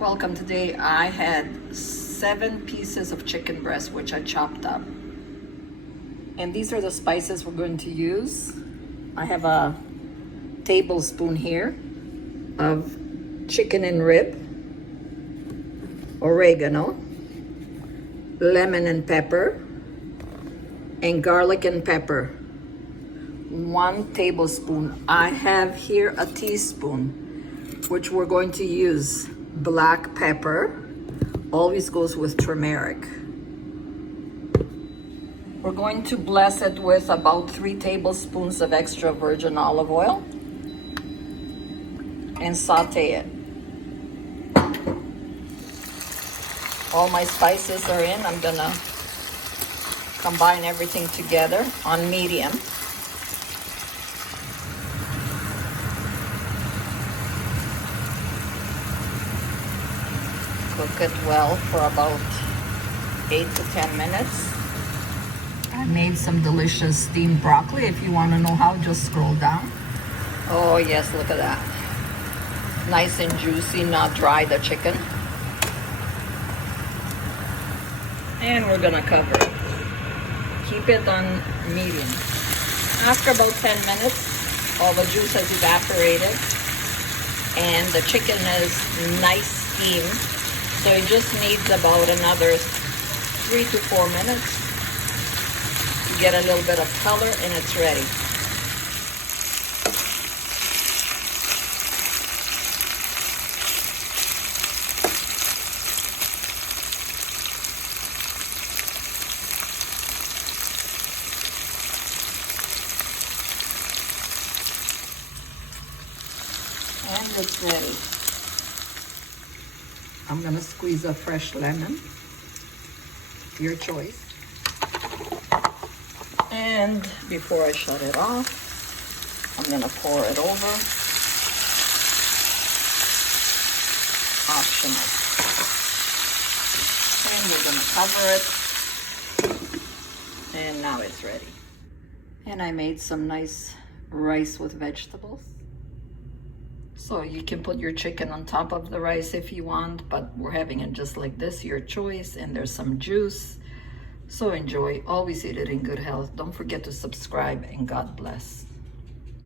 Welcome. Today I had 7 pieces of chicken breast which I chopped up. And these are the spices we're going to use. I have a tablespoon here of chicken and rib, oregano, lemon and pepper, and garlic and pepper. 1 tablespoon. I have here a teaspoon, which we're going to use black pepper. Always goes with turmeric. We're going to bless it with about 3 tablespoons of extra virgin olive oil and saute it. All my spices are in. I'm gonna combine everything together on medium. Cook it well for about 8 to 10 minutes. I made some delicious steamed broccoli. If you want to know how, just scroll down. Oh yes, look at that. Nice and juicy, not dry, the chicken. And we're gonna cover it. Keep it on medium. After about 10 minutes, all the juice has evaporated and the chicken is nice steamed. So it just needs about another 3 to 4 minutes to get a little bit of color and it's ready. And it's ready. I'm gonna squeeze a fresh lemon, your choice. And before I shut it off, I'm gonna pour it over. Optional. And we're gonna cover it. And now it's ready. And I made some nice rice with vegetables. So you can put your chicken on top of the rice if you want, but we're having it just like this, your choice, and there's some juice. So enjoy. Always eat it in good health. Don't forget to subscribe, and God bless.